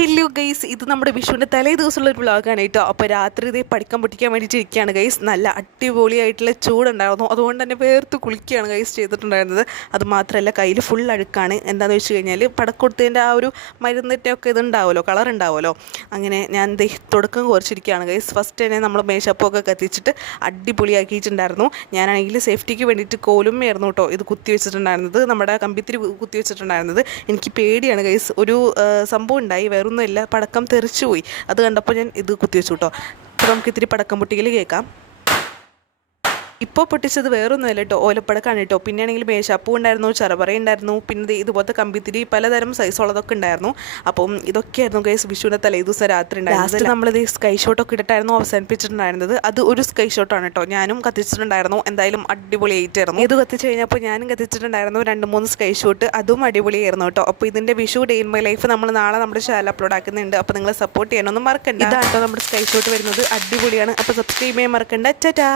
Hello guys, ഇത് നമ്മുടെ വിഷുവിൻ്റെ തലേ ദിവസമുള്ള ഒരു വ്ളോഗാണ് കേട്ടോ. അപ്പോൾ രാത്രി ഇതേ പഠിക്കാൻ പൊട്ടിക്കാൻ വേണ്ടിയിട്ട് ഇരിക്കുകയാണ് ഗൈസ്. നല്ല അടിപൊളിയായിട്ടുള്ള ചൂടുണ്ടായിരുന്നു, അതുകൊണ്ട് തന്നെ വേർത്ത് കുളിക്കുകയാണ് ഗൈസ് ചെയ്തിട്ടുണ്ടായിരുന്നത്. അത് മാത്രമല്ല കയ്യിൽ ഫുൾ അഴുക്കാണ്. എന്താണെന്ന് വെച്ച് കഴിഞ്ഞാൽ പടക്കൊടുത്തതിൻ്റെ ആ ഒരു മരുന്നിൻ്റെ ഒക്കെ ഇതുണ്ടാവുമല്ലോ, കളർ ഉണ്ടാവുമല്ലോ. അങ്ങനെ ഞാൻ തുടക്കം കുറച്ചിരിക്കുകയാണ് ഗൈസ്. ഫസ്റ്റ് തന്നെ നമ്മൾ മേശപ്പൊക്കെ കത്തിച്ചിട്ട് അടിപൊളിയാക്കിയിട്ടുണ്ടായിരുന്നു. ഞാനാണെങ്കിൽ സേഫ്റ്റിക്ക് വേണ്ടിയിട്ട് കോലുമ്മയായിരുന്നു കേട്ടോ ഇത് കുത്തി വെച്ചിട്ടുണ്ടായിരുന്നത്, നമ്മുടെ കമ്പിത്തിരി കുത്തി വെച്ചിട്ടുണ്ടായിരുന്നത്. എനിക്ക് പേടിയാണ് ഗൈസ്. ഒരു സംഭവം ഉണ്ടായി, വേറൊന്നുമില്ല, പടക്കം തെറിച്ചു പോയി. അത് കണ്ടപ്പോൾ ഞാൻ ഇത് കുത്തിവെച്ചു കേട്ടോ. അപ്പോൾ നമുക്ക് ഇത്തിരി പടക്കം പൊട്ടിക്കൽ കേൾക്കാം. ഇപ്പോൾ പൊട്ടിച്ചത് വേറൊന്നുമല്ല കേട്ടോ, ഓലപ്പടക്കാണ് കേട്ടോ. പിന്നെ ആണെങ്കിൽ മേശാപ്പൂ ഉണ്ടായിരുന്നു, ചെറുപറ ഉണ്ടായിരുന്നു, പിന്നെ ഇതുപോലത്തെ കമ്പിത്തിരി പലതരം സൈസുള്ളതൊക്കെ ഉണ്ടായിരുന്നു. അപ്പം ഇതൊക്കെയായിരുന്നു ഗൈസ് വിഷുവിൻ്റെ തലേദിവസം രാത്രി ഉണ്ടായിരുന്നത്. ലാസ്റ്റ് നമ്മളിത് സ്കൈ ഷോട്ടൊക്കെ ഇട്ടിട്ടായിരുന്നു അവസാനിപ്പിച്ചിട്ടുണ്ടായിരുന്നത്. അത് ഒരു സ്കൈ ഷോട്ടാണ് കേട്ടോ, ഞാനും കത്തിച്ചിട്ടുണ്ടായിരുന്നു. എന്തായാലും അടിപൊളിയായിട്ടായിരുന്നു. ഇത് കത്തിച്ച് കഴിഞ്ഞപ്പോൾ ഞാനും കത്തിച്ചിട്ടുണ്ടായിരുന്നു 2-3 സ്കൈ ഷോട്ട്, അതും അടിപൊളിയായിരുന്നു കേട്ടോ. അപ്പോൾ ഇതിൻ്റെ Vishu day in my life നമ്മൾ നാളെ നമ്മുടെ ചാനൽ അപ്ലോഡ് ആക്കുന്നുണ്ട്. അപ്പോൾ നിങ്ങൾ സപ്പോർട്ട് ചെയ്യാനൊന്നും മറക്കണ്ട. ഇതാണ് കേട്ടോ നമ്മുടെ സ്കൈ ഷോട്ട് വരുന്നത്, അടിപൊളിയാണ്. അപ്പോൾ സബ്സ്ക്രൈബ് ചെയ്യാൻ മറക്കണ്ട. ടാറ്റാ.